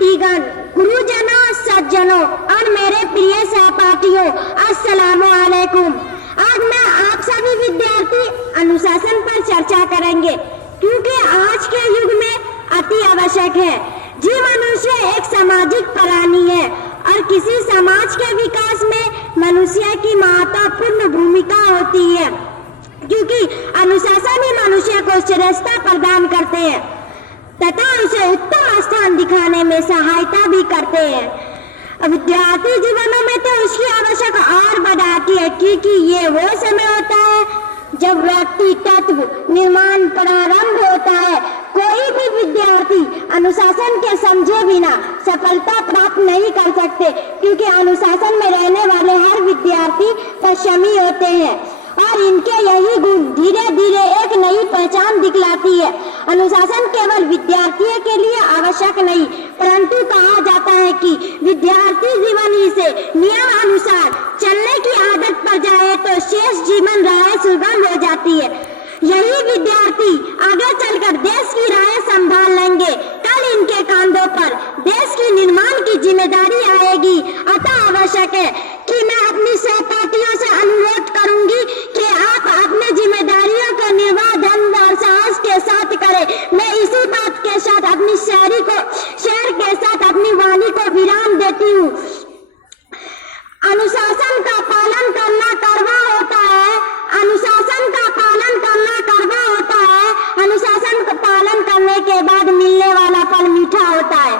अतिथिगण, गुरुजनों, सज्जनों और मेरे प्रिय सहपाठियों, अस्सलामु अलैकुम। आज मैं आप सभी विद्यार्थी अनुशासन पर चर्चा करेंगे, क्योंकि आज के युग में अति आवश्यक है। जी मनुष्य एक सामाजिक प्राणी है और किसी समाज के विकास में मनुष्य की महत्वपूर्ण भूमिका होती है, क्योंकि अनुशासन ही मनुष्य को श्रेष्ठता प्रदान करते हैं तथा उसे उत्तम स्थान दिखाने में सहायता भी करते हैं। विद्यार्थी जीवनों में तो उसकी आवश्यकता और बढ़ाती है, क्योंकि ये वो समय होता है जब व्यक्ति तत्व निर्माण प्रारंभ होता है। कोई भी विद्यार्थी अनुशासन के समझे बिना सफलता प्राप्त नहीं कर सकते, क्योंकि अनुशासन में रहने वाले हर विद्यार्थी परिश्रमी होते हैं और इनके यही गुण धीरे धीरे एक नई पहचान दिखलाती है। अनुशासन केवल विद्यार्थियों के लिए आवश्यक नहीं, परंतु कहा जाता है कि विद्यार्थी जीवन ही से नियम अनुसार चलने की आदत पड़ जाए तो शेष जीवन राह सुगम हो जाती है। यही विद्यार्थी आगे चलकर देश की राह संभाल लेंगे। कल इनके कंधों पर देश की निर्माण की जिम्मेदारी आएगी। अतः आवश्यक है कि मैं अपनी सहपाठियों से अनुरोध करूंगी कि आप अपने जिम्मेदारियों का निर्वाह धैर्य और साहस के साथ करें। मैं इसी बात के साथ अपनी शेर के साथ अपनी वाणी को विराम देती हूँ। अनुशासन का पालन करना कड़वा होता है। अनुशासन का पालन करना कड़वा होता है। अनुशासन का पालन करने के बाद मिलने वाला फल मीठा होता है।